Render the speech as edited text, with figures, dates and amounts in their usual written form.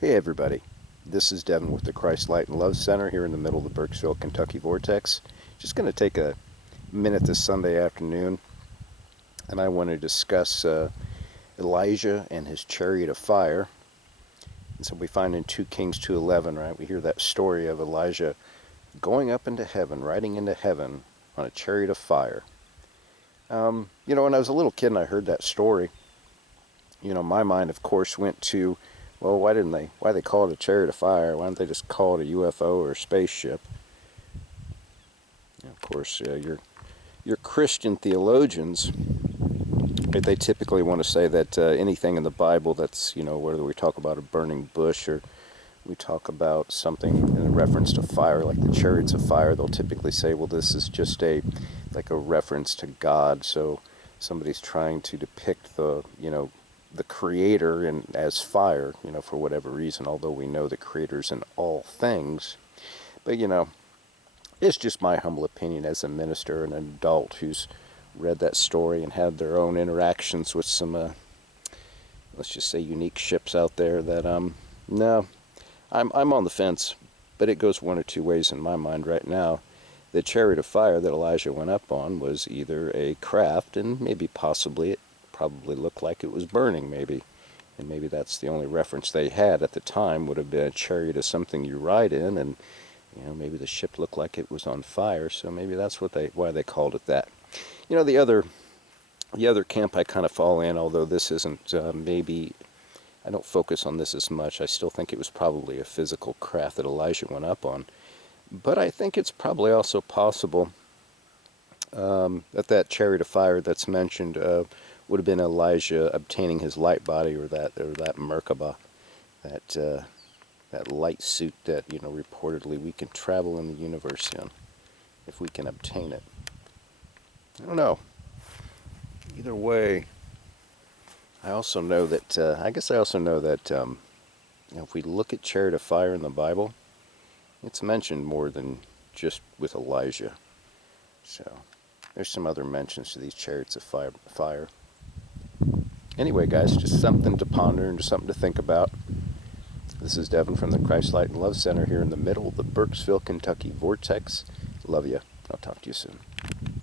Hey everybody, this is Devin with the Christ Light and Love Center here in the middle of the Burkesville, Kentucky vortex. Just going to take a minute this Sunday afternoon, and I want to discuss Elijah and his chariot of fire. And so we find in 2 Kings 2:11, right, we hear that story of Elijah going up into heaven, riding into heaven on a chariot of fire. When I was a little kid and I heard that story, my mind, of course, went to, well, why they call it a chariot of fire? Why don't they just call it a UFO or a spaceship? Of course, your Christian theologians, they typically want to say that anything in the Bible that's, whether we talk about a burning bush or we talk about something in reference to fire, like the chariots of fire, they'll typically say, well, this is just a reference to God. So somebody's trying to depict the creator as fire, for whatever reason, although we know the creator's in all things. But, it's just my humble opinion as a minister and an adult who's read that story and had their own interactions with some, let's just say, unique ships out there that, no, I'm on the fence, but it goes one or two ways in my mind right now. The chariot of fire that Elijah went up on was either a craft, and maybe possibly it probably looked like it was burning, maybe. And maybe that's the only reference they had at the time, would have been a chariot as something you ride in, and maybe the ship looked like it was on fire, so maybe that's why they called it that. The other camp I kind of fall in, although this isn't maybe, I don't focus on this as much. I still think it was probably a physical craft that Elijah went up on. But I think it's probably also possible that chariot of fire that's mentioned would have been Elijah obtaining his light body, or that Merkabah, that light suit that reportedly we can travel in the universe in, if we can obtain it. I don't know. Either way, I also know that if we look at chariot of fire in the Bible, it's mentioned more than just with Elijah. So there's some other mentions to these chariots of fire. Anyway, guys, just something to ponder and just something to think about. This is Devin from the Christ Light and Love Center here in the middle of the Burkesville, Kentucky vortex. Love you. I'll talk to you soon.